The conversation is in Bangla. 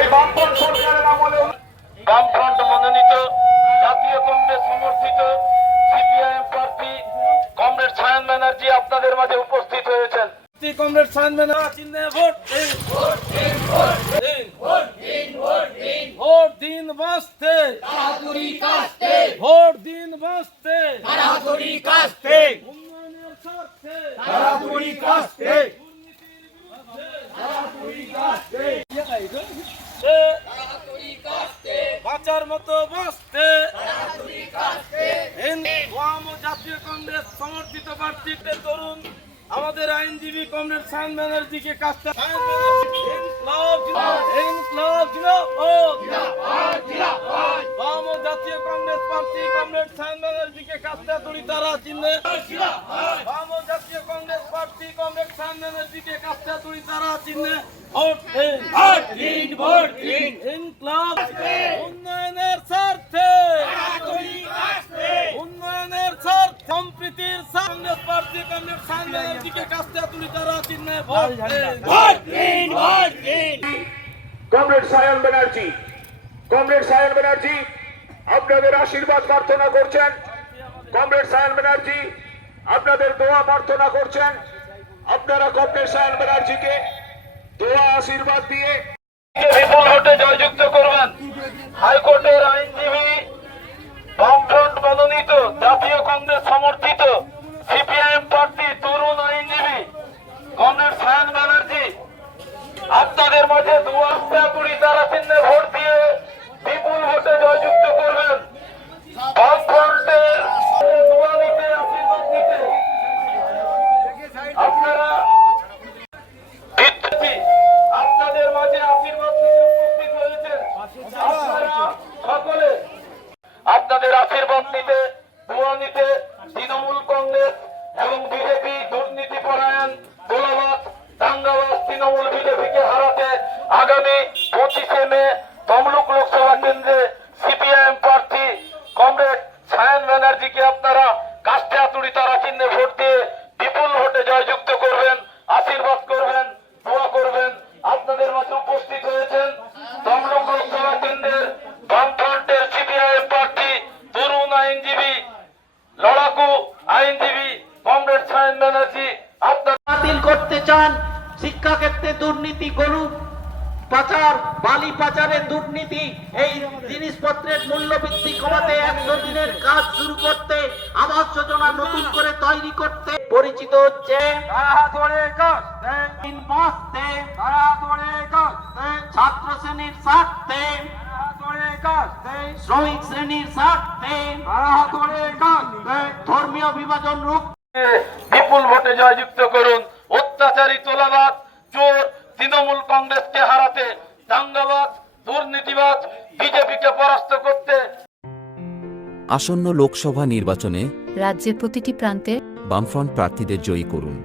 এই বামফ্রন্ট সরকারের আমলে বামফ্রন্ট মনোনীত জাতীয় কংগ্রেস সমর্থিত সিপিআইএম প্রার্থী কমরেড সায়ন ব্যানার্জি আপনাদের মাঝে উপস্থিত হয়েছেন। Comrade Sayan Banerjee vote vote দিন বাঁচতে ভোট দিন বাঁচতে উন্নয়নের স্বার্থে বাঁচার মতো বাঁচতে জাতীয় কংগ্রেস সমর্থিত প্রার্থীদের তরুণ আমাদের আইনজীবী কমরেড সায়ন ব্যানার্জিকে কাজটা জাতীয় কংগ্রেস প্রার্থী কমরেড সায়ন ব্যানার্জিকে কাজটা তুলি তারা চিহ্নে জাতীয় কংগ্রেস প্রার্থী কমরেড সায়ন ব্যানার্জিকে কাজটা তুলি তারা চিহ্নে উন্নয়নের স্বার্থে উন্নয়নের স্বার্থে সম্প্রীতির কংগ্রেস প্রার্থী কমরেড সায়ন ব্যানার্জিকে কাজটা তুলি তারা চিহ্নে কমরেড সায়ন ব্যানার্জি আপনাদের আশীর্বাদ প্রার্থনা করছেন। কমরেড সায়ন ব্যানার্জি আপনাদের দোয়া প্রার্থনা করছেন। আপনারা কমরেড সায়ন ব্যানার্জিকে দোয়া আশীর্বাদ দিয়ে বিপুল ভোটে জয়যুক্ত করবেন। হাইকোর্টের আইনজীবী বামফ্রন্ট মনোনীত জাতীয় কংগ্রেস সমর্থিত সিপিআইএম প্রার্থী তরুণ আইনজীবী কমরেড সায়ন ব্যানার্জি আপনাদের মাঝে দুয়াস্তা কুড়ি তারা চিহ্নে ভোট দিয়ে বিপুল ভোটে জয়যুক্ত করবেন। বামফ্রন্টের দোয়া নিতে আশীর্বাদ নিতে আপনারা আপনাদের মাঝে আশীর্বাদ নিতে উপস্থিত হয়েছেন। আপনারা সকলে আপনাদের আশীর্বাদ নিতে দোয়া নিতে তৃণমূল কংগ্রেস এবং বিজেপি দুর্নীতি পরায়ণ গোলাবাজ দাঙ্গাবাজ তৃণমূল বিজেপিকে হারাতে আগামী 25শে মে তমলুক লোকসভা কেন্দ্রে সিপিআইএম প্রার্থী কমরেড সায়ন ব্যানার্জিকে আপনারা কাস্তে হাতুড়ি তারা চিহ্নে ভোট দিয়ে বিপুল ভোটে জয়যুক্ত করবেন, আশীর্বাদ করবেন, দোয়া করবেন। আপনাদের মাঝে উপস্থিত হয়েছেন তমলুক লোকসভা কেন্দ্রের বামফ্রন্টের সিপিআইএম প্রার্থী তরুণ আইনজীবী লড়াকু আইনজীবী কমরেড সায়ন ব্যানার্জি। বাতিল করতে চান শিক্ষাক্ষেত্রে দুর্নীতি, গরু পাচার, বালি পাচারের দুর্নীতি, এই জিনিসপত্রের মূল্য বৃদ্ধি কমাতে 100 দিনের কাজ শুরু করতে, আবাস যোজনা নতুন করে তৈরি করতে পরিচিত হচ্ছে ছাত্র শ্রেণীর স্বার্থে, শ্রমিক শ্রেণীর স্বার্থে, ধর্মীয় বিভাজন রূপ বিপুল ভোটে জয়যুক্ত করুন। অত্যাচারী তোলাবাজ চোর তৃণমূল কংগ্রেসকে হারাতে, দাঙ্গাবাজ দুর্নীতিবাজ বিজেপিকে পরাস্ত করতে। আসন্ন লোকসভা নির্বাচনে রাজ্যের প্রতিটি প্রান্তে বামফ্রন্ট প্রার্থীদের জয়ী করুন।